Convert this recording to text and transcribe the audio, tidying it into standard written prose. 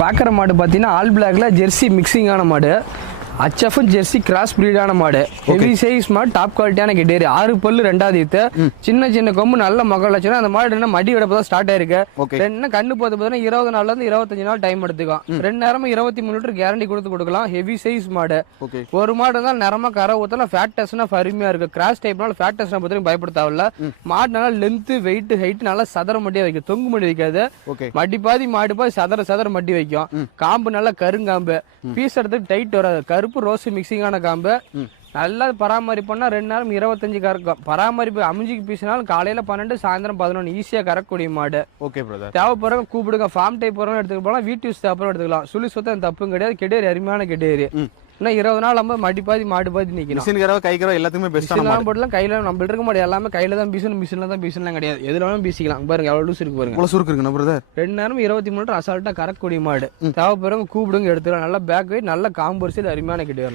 பார்க்குற மாடு பார்த்தீங்கன்னா ஆல் பிளாக்ல ஜெர்சி மிக்சிங்கான மாடு. HF ஜெர்சி கிராஸ் பிரீடான மாடு. ஹெவி சைஸ் மாடு, டாப் குவாலிட்டியான கெட்டேரி. 6 பல்லு 2வது ஈத்து. சின்ன சின்ன கொம்பு நல்ல மகள் வச்சுன்னா அந்த மாடு என்ன மடி விடப்பதான் ஸ்டார்ட் ஆயிருக்கு. என்ன கண்ணு பார்த்தீங்கன்னா 20 நாள்ல இருந்து 25 நாள் டைம் எடுத்துக்கும். 2 நேரமும் 23 லிட்டர் கேரண்டி கொடுக்கலாம். ஹெவி சைஸ் மாடு. ஒரு மாடு இருந்தாலும் நேரமா கரை ஊத்தலாம். ஃபேட் டெஸ்ட்னா அருமையா இருக்கு. கிராஸ் டைப்னால ஃபேட் டெஸ்ட் பத்தி பயப்பட தேவையில்ல. மாடு நல்லா லென்த் வெயிட் ஹைட் நல்லா சதர மட்டியா வைக்கும். தொங்கு மடி வைக்காது. மடி பாதி மாடு பாதி சதர மட்டி வைக்கும். காம்பு நல்லா கருங்காம்பு. பீஸ் எடுத்து டைட் வராது. கருப்பு ரோஸ் மிக்சிங்கான காம்பு. நல்லா பராமரிப்புனா 2 நேரம் 25 கறக்கும். பராமரிப்பு அமைஞ்சிக்கு பீசினாலும் காலையில 12 சாயந்தரம் 11 ஈஸியா கறக்கூடிய மாடு. Okay brother. தேவைப்படுறவங்க கூப்பிடுங்க. ஃபார்ம் டைப் போறவங்க எடுத்துக்க போலாம். வீட்டு யூஸ் தேவைப்படுறவங்க எடுத்துக்கலாம். சுழி சுத்தம் தப்பும் கிடையாது. கெடேரி அருமையான கெடேரி. இன்னும் 20 நாள் நம்ம மடி பாதி மாடு பாதி நிக்கணும். மிஷின் கறவை கை கறவை எல்லாத்துக்குமே பெஸ்ட்டான மாடு. போடலாம். கையில நம்ம இருக்க மாட்டே எல்லாமே கையில தான் பீசணும். மிஷின்ல தான் பீசலாம் கிடையாது. எதுல வேணாலும் பீசிக்கலாம். பாருங்க எவ்வளவு லூஸ் இருக்கு பாருங்க. இவ்வளவு சுருக்கு இருக்குண்ணா பிரதர். 2 நேரம் 23 லிட்டர் அசால்ட்டா கறக்கூடிய மாடு. தேவைப்படுறவங்க கூப்பிடுங்க எடுத்துக்கலாம். நல்ல பேக் வெயிட் நல்ல காம்பர்சில் அருமையான கெடேரி.